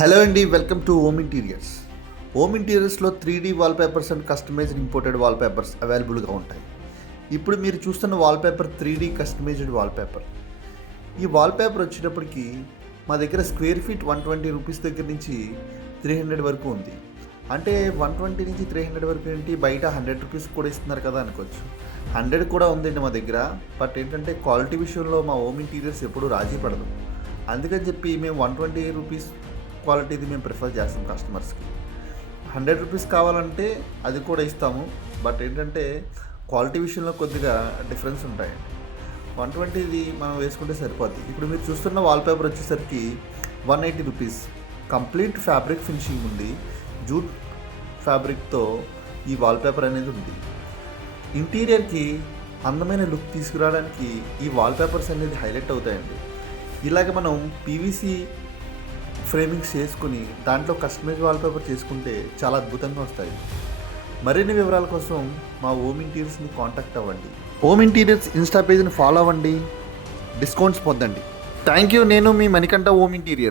Hello అండి welcome to home interiors home ఇంటీరియర్స్లో three D wallpapers and customized imported wallpapers అవైలబుల్గా ఉంటాయి. ఇప్పుడు మీరు చూస్తున్న wallpaper three D customized wallpaper ఈ వాల్పేపర్ వచ్చేటప్పటికి మా దగ్గర square feet one twenty rupees దగ్గర నుంచి త్రీ హండ్రెడ్ వరకు ఉంది. అంటే వన్ ట్వంటీ నుంచి త్రీ హండ్రెడ్ వరకు ఏంటి? బయట హండ్రెడ్ రూపీస్ కూడా ఇస్తున్నారు కదా అనుకోవచ్చు. హండ్రెడ్ కూడా ఉందండి మా దగ్గర. బట్ ఏంటంటే క్వాలిటీ విషయంలో మా హోమ్ ఇంటీరియర్స్ ఎప్పుడూ రాజీ పడదు. అందుకని చెప్పి మేము వన్ ట్వంటీ రూపీస్ క్వాలిటీది మేము ప్రిఫర్ చేస్తాం కస్టమర్స్కి. హండ్రెడ్ రూపీస్ కావాలంటే అది కూడా ఇస్తాము. బట్ ఏంటంటే క్వాలిటీ విషయంలో కొద్దిగా డిఫరెన్స్ ఉంటాయండి వన్ ట్వంటీది మనం వేసుకుంటే సరిపోద్ది. ఇప్పుడు మీరు చూస్తున్న వాల్పేపర్ వచ్చేసరికి one eighty rupees. Complete fabric finishing ఉంది. జూట్ ఫ్యాబ్రిక్తో ఈ వాల్పేపర్ అనేది ఉంది. ఇంటీరియర్కి అందమైన లుక్ తీసుకురావడానికి ఈ వాల్పేపర్స్ అనేది హైలైట్ అవుతాయండి. ఇలాగ మనం పీవీసీ ఫ్రేమింగ్స్ చేసుకుని దాంట్లో కస్టమైజ్ వాల్పేపర్ చేసుకుంటే చాలా అద్భుతంగా వస్తాయి. మరిన్ని వివరాల కోసం మా ఓమ్ ఇంటీరియర్స్ని కాంటాక్ట్ అవ్వండి. ఓమ్ ఇంటీరియర్స్ ఇన్స్టా పేజ్ని ఫాలో అవ్వండి. డిస్కౌంట్స్ పొందండి. థ్యాంక్ యూ నేను మీ మణికంఠ ఓమ్ ఇంటీరియర్